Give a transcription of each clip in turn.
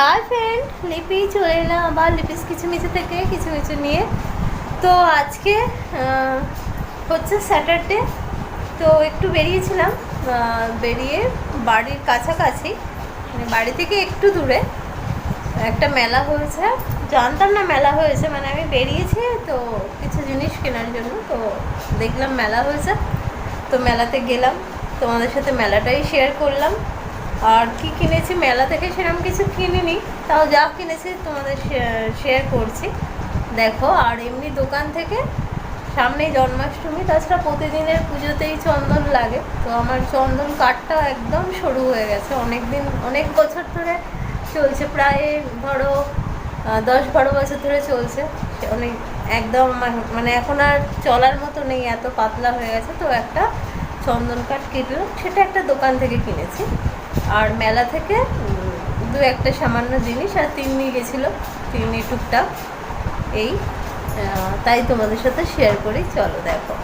Hi friend, লিপি চলে এলাম আবার লিপিস কিচমিচি থেকে কিছু কিছু নিয়ে। তো আজকে হচ্ছে স্যাটারডে। তো একটু বেরিয়েছিলাম, বেরিয়ে বাড়ির কাছাকাছি মানে বাড়ি থেকে একটু দূরে একটা মেলা হয়েছে। জানতাম না মেলা হয়েছে, মানে আমি বেরিয়েছি তো কিছু জিনিস কেনার জন্য। তো দেখলাম মেলা হয়েছে, তো মেলাতে গেলাম, তোমাদের সাথে মেলাটাই শেয়ার করলাম। আর কি কিনেছি মেলা থেকে সেরকম কিছু কিনিনি, তাও যা কিনেছি তোমাদের শেয়ার করছি, দেখো। আর এমনি দোকান থেকে সামনেই জন্মাষ্টমী, তাছাড়া প্রতিদিনের পুজোতেই চন্দন লাগে। তো আমার চন্দন কাঠটা একদম সরু হয়ে গেছে, অনেক দিন অনেক বছর ধরে চলছে, প্রায় ধরো 10-12 বছর ধরে চলছে। অনেক একদম মানে এখন আর চলার মতো নেই, এত পাতলা হয়ে গেছে। তো একটা চন্দন কাঠ কিনলাম, সেটা একটা দোকান থেকে কিনেছি। আর মেলা থেকে দু একটা সামান্য জিনিস, আর তিন্নি গেছিলো, তিন্নি টুকটাক এই, তাই তোমাদের সাথে শেয়ার করি, চলো দেখো।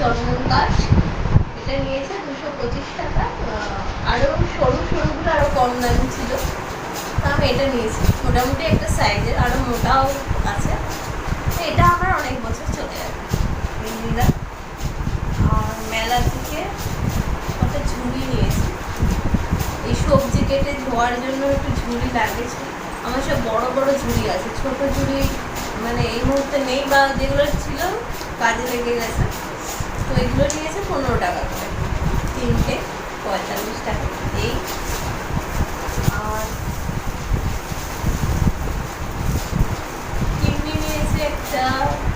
চন্দন কাঠ, এটা নিয়েছে 225 টাকা। আরও সরু সরুগুলো আরও কম দামি ছিল, আমি এটা নিয়েছি। মোটামুটি একটা সাইজের, আরও মোটাও আছে। এটা আমার অনেক বছর চলে যাবে। নিলাম। আর মেলা থেকে একটা ঝুড়ি নিয়েছি, এই সবজি কেটে ধোয়ার জন্য একটু ঝুড়ি লাগেছে। আমার সব বড় বড় ঝুড়ি আছে, ছোট ঝুড়ি মানে এই মুহূর্তে নেই, বা যেগুলো ছিল কাজে লেগে গেছে। তো এগুলো নিয়েছে 15 টাকা করে, 3টে 45 টাকা এই। আর কিডনি নিয়েছে একটা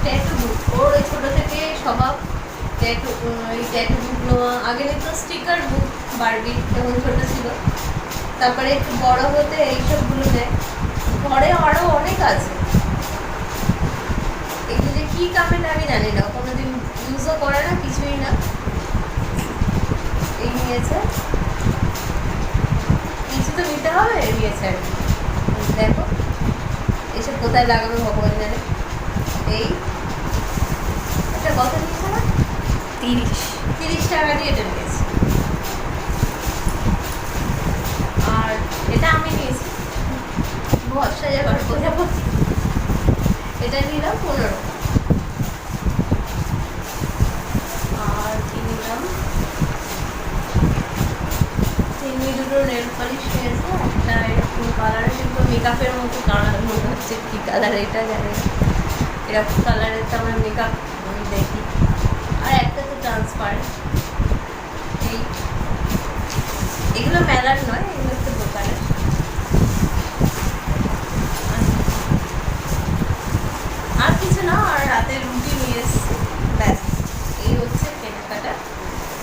ট্যাটু বুক। ওর ওই ছোটো থেকে স্বভাব ট্যাটু, এই ট্যাটু বুক নেওয়া। আগে নিত স্টিকার বুক বারবি যখন ছোটো ছিল, তারপরে একটু বড় হতে এইসবগুলো নেয়। ঘরে আরও অনেক আছে, এগুলো যে কী কামে আমি জানি না, কোনোদিন ইউজও করে না, কিছুই না। এই নিয়েছে, কিছু তো নিতে হবে, নিয়েছে আর কি। দেখো এসব কোথায় লাগাবে ভগবান জানে। এই এটা কত নিয়েছে না? 30 টাকা দিয়ে এটা নিয়েছি। আর এটা আমি নিয়েছি ভরসা যাবার বোঝাবো, এটা নিলাম 15। আর কি নিলাম, চিনি দুটো নেল পালিশ নিয়েছে, একটা এরকম কালার, কিন্তু মেকআপের মতো কালার মনে হচ্ছে, কি কালার এটা জানি না, এরকম কালারের তো আমরা মেকআপ দেখি। আর একটা তো ট্রান্সপারেন্ট। এই এগুলো মেলার নয়, এগুলো একটা দোকানের। আর কিছু না, আর রাতে রুটি নিয়ে এসেছি, ব্যাস এই হচ্ছে কেনাকাটা।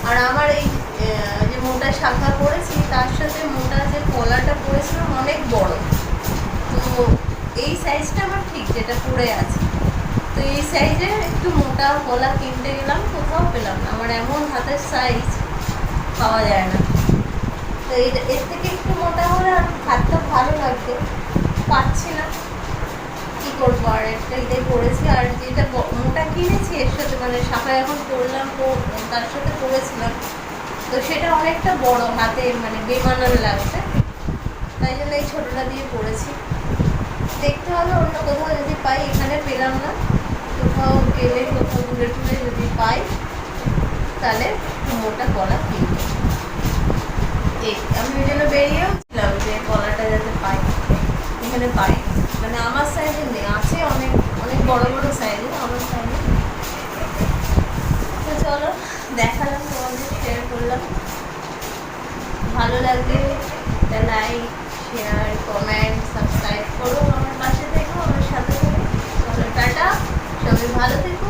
আর আমার এই যে মোটা শাখা পরেছি তার সাথে মোটা যে কলাটা পরেছিলাম অনেক বড়, তো এই সাইজটা আমার ঠিক যেটা পরে আছে, তো এই সাইজের একটু মোটা কলা কিনতে গেলাম, কোথাও পেলাম না, আমার এমন হাতের সাইজ পাওয়া যায় না। তো এর থেকে একটু মোটা হলে আর হাতটা ভালো লাগবে, পাচ্ছি না, কি করবো। আর একটা এটাই পরেছি, আর যেটা মোটা কিনেছি এর সাথে মানে শাখা এখন পরলাম, তার সাথে পরেছিলাম, তো সেটা অনেকটা বড় হাতে, মানে বেমানান লাগছে, তাই জন্য এই ছোটটা দিয়ে পরেছি। দেখতে হবে অন্য কোথাও যদি পাই, এখানে পেলাম না, কোথাও গেলে কোথাও দূরে টুরে যদি পাই তাহলে মোটা কলা কিনবো। আমি ওই জন্য বেরিয়েও ছিলাম যে কলাটা যাতে পাই, এখানে পাই, মানে আমার সাইজে নেই, আছে অনেক অনেক বড় বড় সাইজে, আমার সাইজে। তো চলো দেখালাম, তোমাদের শেয়ার করলাম, ভালো লাগলে একটা লাইক, শেয়ার, কমেন্ট, সাবস্ক্রাইব করো, আমার পাশে থেকো, আমার সাথে থেকো। চলো টাটা, সবাই ভালো থেকো।